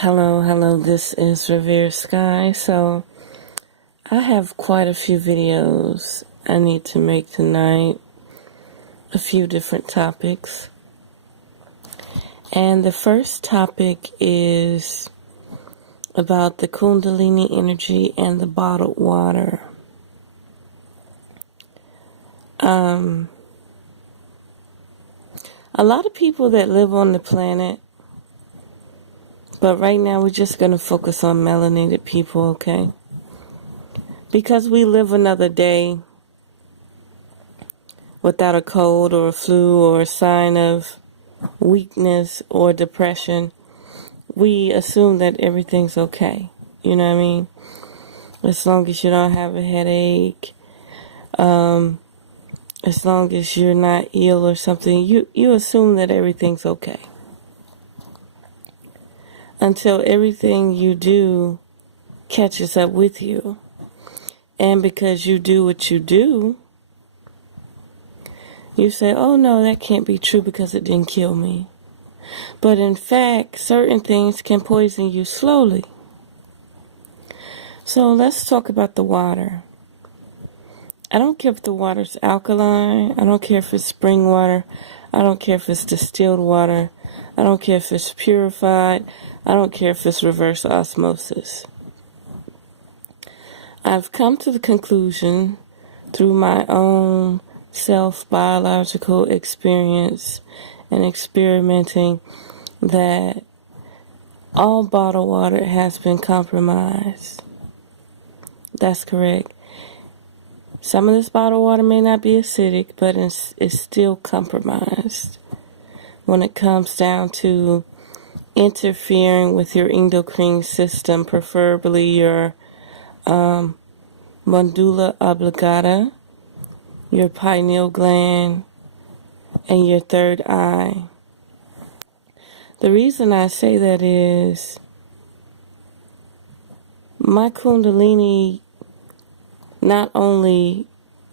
Hello, this is Revere Sky. So, I have quite a few videos I need to make tonight, a few different topics. And the first topic is about the Kundalini energy and the bottled water. A lot of people that live on the planet, but right now we're just going to focus on melanated people, okay? Because we live another day without a cold or a flu or a sign of weakness or depression, we assume that everything's okay. You know what I mean? As long as you don't have a headache, as long as you're not ill or something, you assume that everything's okay. Until everything you do catches up with you. And because you do what you do, you say, oh no, that can't be true because it didn't kill me. But in fact, certain things can poison you slowly. So let's talk about the water. I don't care if the water's alkaline. I don't care if it's spring water. I don't care if it's distilled water. I don't care if it's purified. I don't care if it's reverse osmosis. I've come to the conclusion through my own self-biological experience and experimenting that all bottled water has been compromised. That's correct. Some of this bottled water may not be acidic, but it's still compromised when it comes down to interfering with your endocrine system, preferably your medulla oblongata, your pineal gland, and your third eye. The reason I say that is my Kundalini not only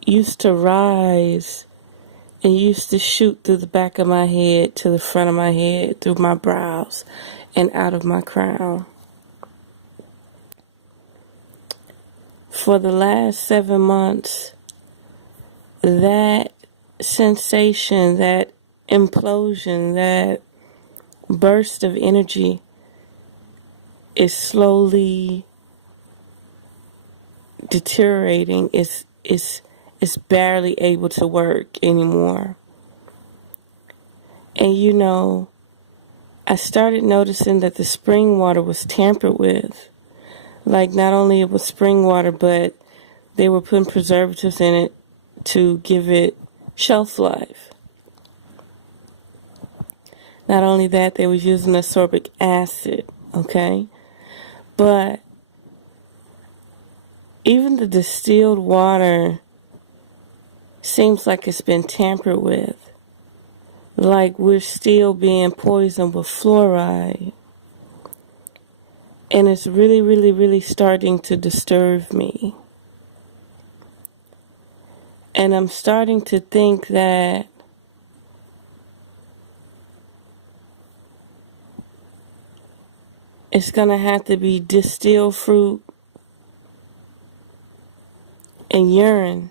used to rise and used to shoot through the back of my head to the front of my head, through my brows, and out of my crown. For the last 7 months, that sensation, that implosion, that burst of energy is slowly deteriorating. It's barely able to work anymore. And you know, I started noticing that the spring water was tampered with. Like, not only it was spring water, but they were putting preservatives in it to give it shelf life. Not only that, they were using ascorbic acid, okay? But even the distilled water seems like it's been tampered with. Like we're still being poisoned with fluoride. And it's really starting to disturb me. And I'm starting to think that it's going to have to be distilled fruit and urine.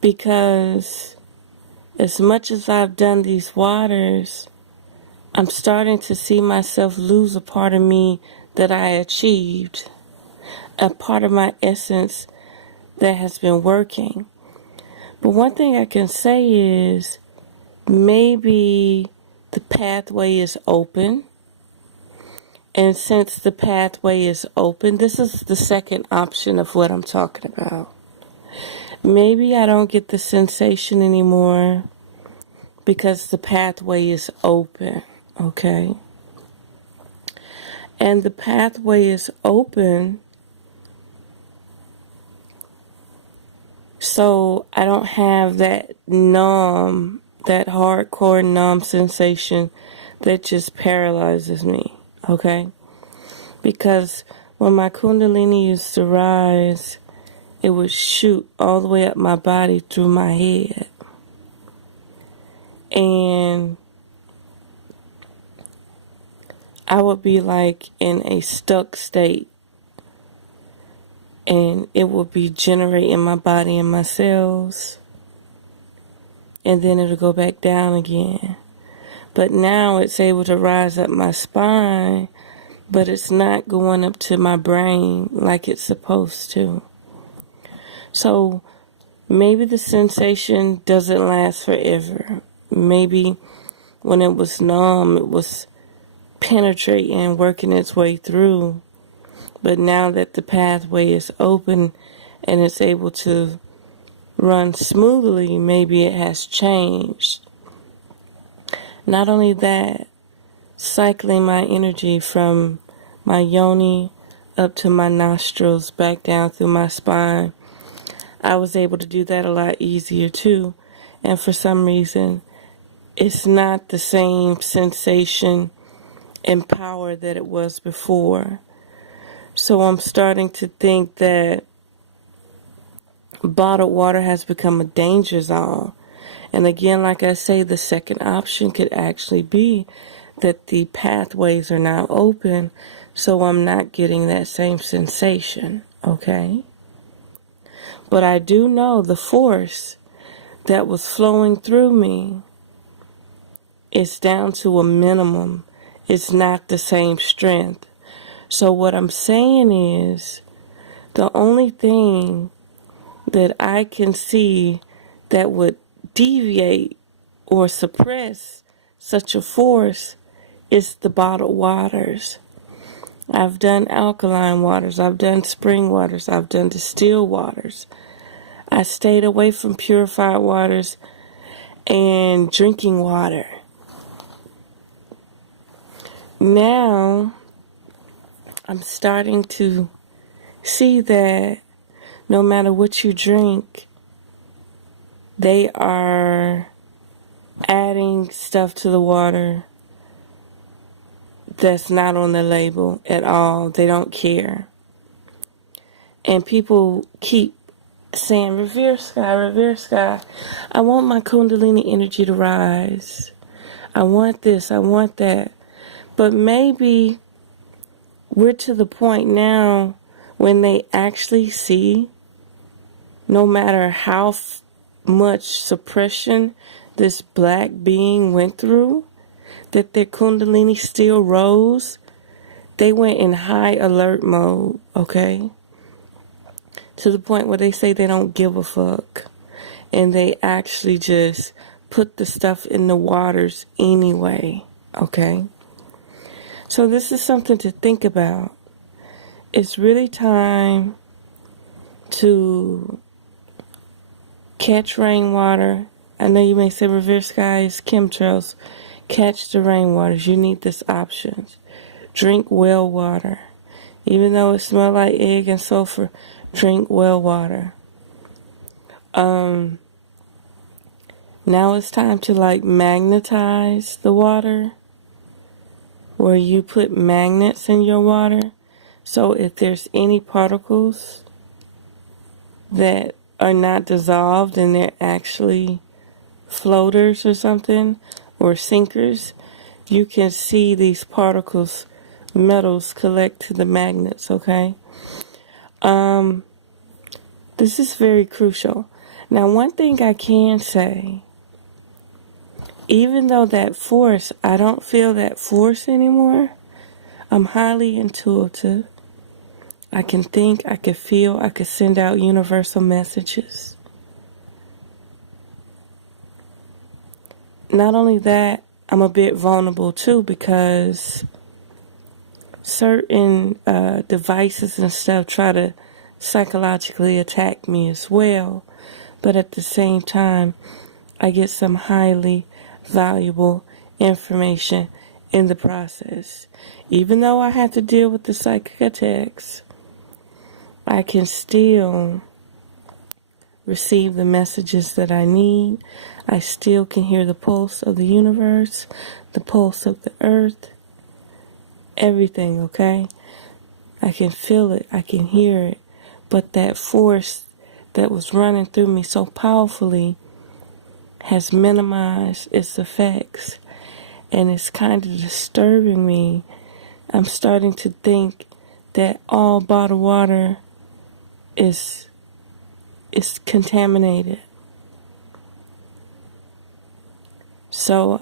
Because as much as I've done these waters, I'm starting to see myself lose a part of me that I achieved. A part of my essence that has been working. But one thing I can say is maybe the pathway is open. And since the pathway is open, this is the second option of what I'm talking about. Maybe I don't get the sensation anymore because the pathway is open, okay? And the pathway is open, so I don't have that numb, that hardcore numb sensation that just paralyzes me, okay? Because when my Kundalini used to rise, it would shoot all the way up my body through my head. And I would be like in a stuck state, and it would be generating my body and my cells, and then it'll go back down again. But now it's able to rise up my spine, but it's not going up to my brain like it's supposed to. So maybe the sensation doesn't last forever. Maybe when it was numb, it was penetrating, working its way through. But now that the pathway is open and it's able to run smoothly, maybe it has changed. Not only that, cycling my energy from my yoni up to my nostrils, back down through my spine, I was able to do that a lot easier too. And for some reason, it's not the same sensation and power that it was before. So I'm starting to think that bottled water has become a danger zone. And again, like I say, the second option could actually be that the pathways are now open, so I'm not getting that same sensation, okay? But I do know the force that was flowing through me is down to a minimum. It's not the same strength. So what I'm saying is, the only thing that I can see that would deviate or suppress such a force is the bottled waters. I've done alkaline waters, I've done spring waters, I've done distilled waters. I stayed away from purified waters and drinking water. Now, I'm starting to see that no matter what you drink, they are adding stuff to the water that's not on the label at all. They don't care. And people keep saying, revere sky, revere sky. I want my Kundalini energy to rise. I want this, I want that. But maybe we're to the point now when they actually see, no matter how much suppression this black being went through, that their Kundalini still rose. They went in high alert mode, okay? To the point where they say they don't give a fuck. And they actually just put the stuff in the waters anyway, okay? So this is something to think about. It's really time to catch rainwater. I know you may say revere skies, chemtrails. Catch the rainwaters. You need this option. Drink well water. Even though it smells like egg and sulfur, drink well water. Now it's time to magnetize the water, where you put magnets in your water. So if there's any particles that are not dissolved and they're actually floaters or something, or sinkers, you can see these particles, metals, collect to the magnets, okay? This is very crucial. Now, one thing I can say, even though that force, I don't feel that force anymore, I'm highly intuitive. I can think, I can feel, I can send out universal messages. Not only that, I'm a bit vulnerable too, because certain devices and stuff try to psychologically attack me as well. But at the same time, I get some highly valuable information in the process. Even though I have to deal with the psychic attacks, I can still receive the messages that I need. I still can hear the pulse of the universe, the pulse of the earth, everything, okay? I can feel it, I can hear it, but that force that was running through me so powerfully has minimized its effects, and it's kind of disturbing me I'm starting to think that all bottled water is contaminated. So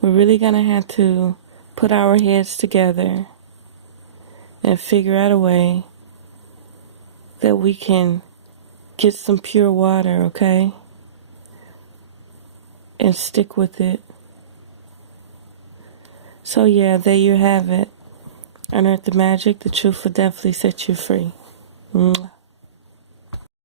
we're really gonna have to put our heads together and figure out a way that we can get some pure water, okay? And stick with it. So yeah, there you have it. Unearth the magic. The truth will definitely set you free. Mwah.